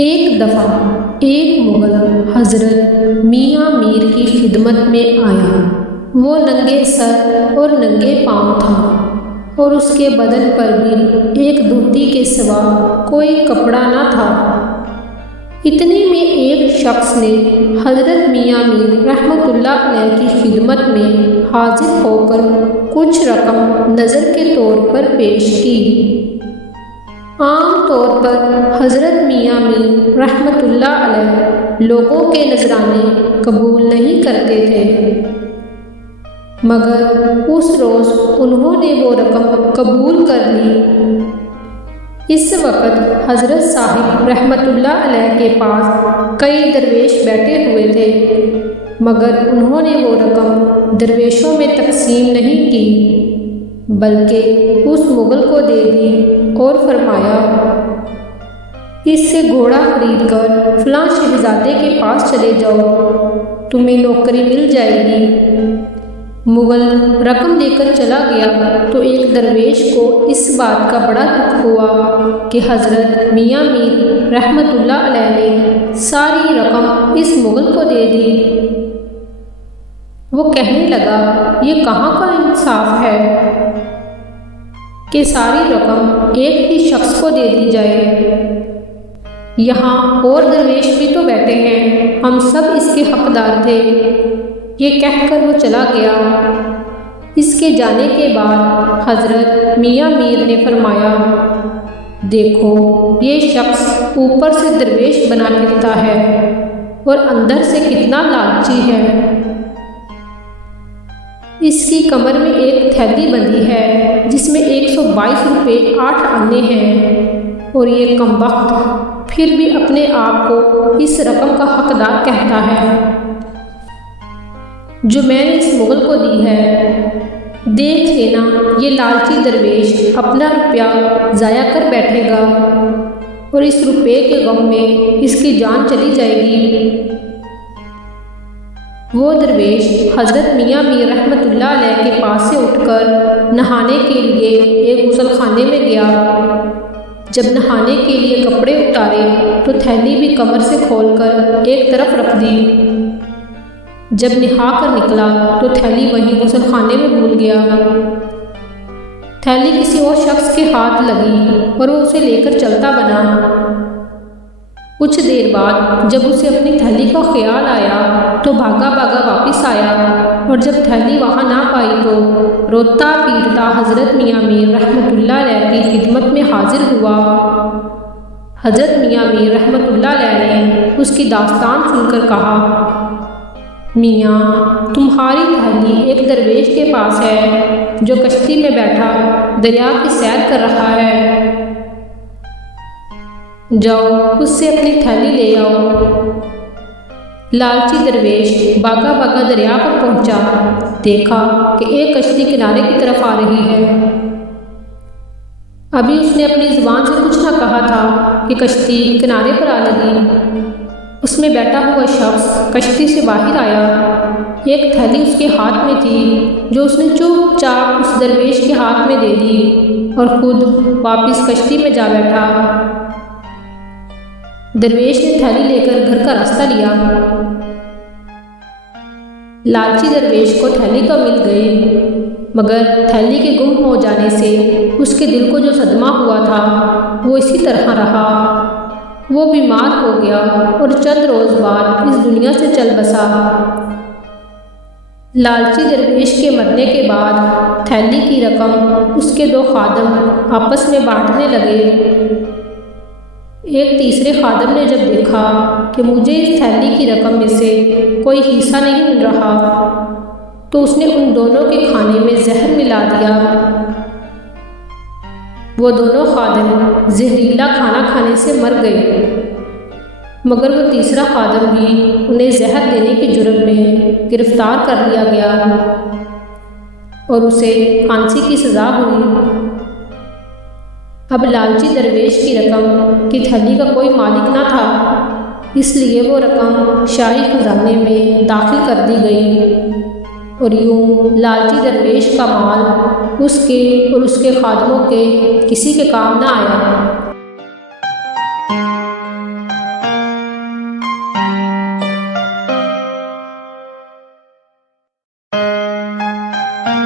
एक दफ़ा एक मुग़ल हज़रत मियाँ मीर की खिदमत में आया। वो नंगे सर और नंगे पाँव था और उसके बदन पर भी एक धोती के सिवा कोई कपड़ा न था। इतने में एक शख्स ने हज़रत मियाँ मीर रहमतुल्लाह अलैह की खिदमत में हाजिर होकर कुछ रकम नज़र के तौर पर पेश की। आम तौर पर हज़रत मियाँ मीर रहमतुल्लाह अलैह लोगों के नजराने कबूल नहीं करते थे, मगर उस रोज़ उन्होंने वो रकम कबूल कर ली। इस वक़्त हज़रत साहिब रहमतुल्लाह अलैह के पास कई दरवेश बैठे हुए थे, मगर उन्होंने वो रकम दरवेशों में तकसीम नहीं की, बल्कि उस मुग़ल को दे दी और फरमाया, इससे घोड़ा खरीद कर फ़लाँ शहज़ादे के पास चले जाओ, तुम्हें नौकरी मिल जाएगी। मुग़ल रकम लेकर चला गया तो एक दरवेश को इस बात का बड़ा दुख हुआ कि हज़रत मियाँ मीर रहमतुल्लाह अलैह ने सारी रकम इस मुग़ल को दे दी। वो कहने लगा, ये कहाँ का इंसाफ है कि सारी रकम एक ही शख्स को दे दी जाए। यहाँ और दरवेश भी तो बैठे हैं, हम सब इसके हकदार थे। ये कहकर वो चला गया। इसके जाने के बाद हज़रत मियाँ मीर ने फरमाया, देखो ये शख्स ऊपर से दरवेश बना फिरता है और अंदर से कितना लालची है। इसकी कमर में एक थैली बंधी है जिसमें 122 रुपये 8 आने हैं और ये कमबख्त फिर भी अपने आप को इस रकम का हकदार कहता है जो मैंने इस मुग़ल को दी है। देख लेना, ये लालची दरवेश अपना रुपया ज़ाया कर बैठेगा और इस रुपये के गम में इसकी जान चली जाएगी। वो दरवेश हज़रत मियाँ मीर रहमतुल्लाह अलैह के पास से उठकर नहाने के लिए एक गुसलखाने में गया। जब नहाने के लिए कपड़े उतारे तो थैली भी कमर से खोलकर एक तरफ रख दी। जब नहा कर निकला तो थैली वहीं गुसलखाने में भूल गया। थैली किसी और शख्स के हाथ लगी और वो उसे लेकर चलता बना। कुछ देर बाद जब उसे अपनी थैली का ख्याल आया तो भागा भागा वापस आया और जब थैली वहाँ ना पाई तो रोता पीटता हज़रत मियाँ मीर रहमतुल्लाह अलैह की खिदमत में हाजिर हुआ। हज़रत मियाँ मीर रहमतुल्लाह अलैह ने उसकी दास्तान सुनकर कहा, मियाँ तुम्हारी थैली एक दरवेश के पास है जो कश्ती में बैठा दरिया की सैर कर रहा है, जाओ उससे अपनी थैली ले आओ। लालची दरवेश भागा भागा दरिया पर पहुंचा। देखा कि एक कश्ती किनारे की तरफ आ रही है। अभी उसने अपनी ज़ुबान से कुछ ना कहा था कि कश्ती किनारे पर आ लगी। उसमें बैठा हुआ शख्स कश्ती से बाहर आया। एक थैली उसके हाथ में थी जो उसने चुपचाप उस दरवेश के हाथ में दे दी और खुद वापस कश्ती में जा बैठा। दरवेश ने थैली लेकर घर का रास्ता लिया। लालची दरवेश को थैली तो मिल गई, मगर थैली के गुम हो जाने से उसके दिल को जो सदमा हुआ था वो इसी तरह रहा। वो बीमार हो गया और चंद रोज़ बाद इस दुनिया से चल बसा। लालची दरवेश के मरने के बाद थैली की रकम उसके 2 खादम आपस में बांटने लगे। एक तीसरे खादम ने जब देखा कि मुझे इस थैली की रकम में से कोई हिस्सा नहीं मिल रहा तो उसने उन दोनों के खाने में जहर मिला दिया। वो दोनों खादम जहरीला खाना खाने से मर गए, मगर वो तीसरा खादम भी उन्हें जहर देने के जुर्म में गिरफ्तार कर लिया गया और उसे फांसी की सज़ा हुई। अब लालची दरवेश की रकम की थैली का कोई मालिक ना था, इसलिए वो रकम शाही खजाने में दाखिल कर दी गई और यूँ लालची दरवेश का माल उसके और उसके खादमों के किसी के काम ना आया।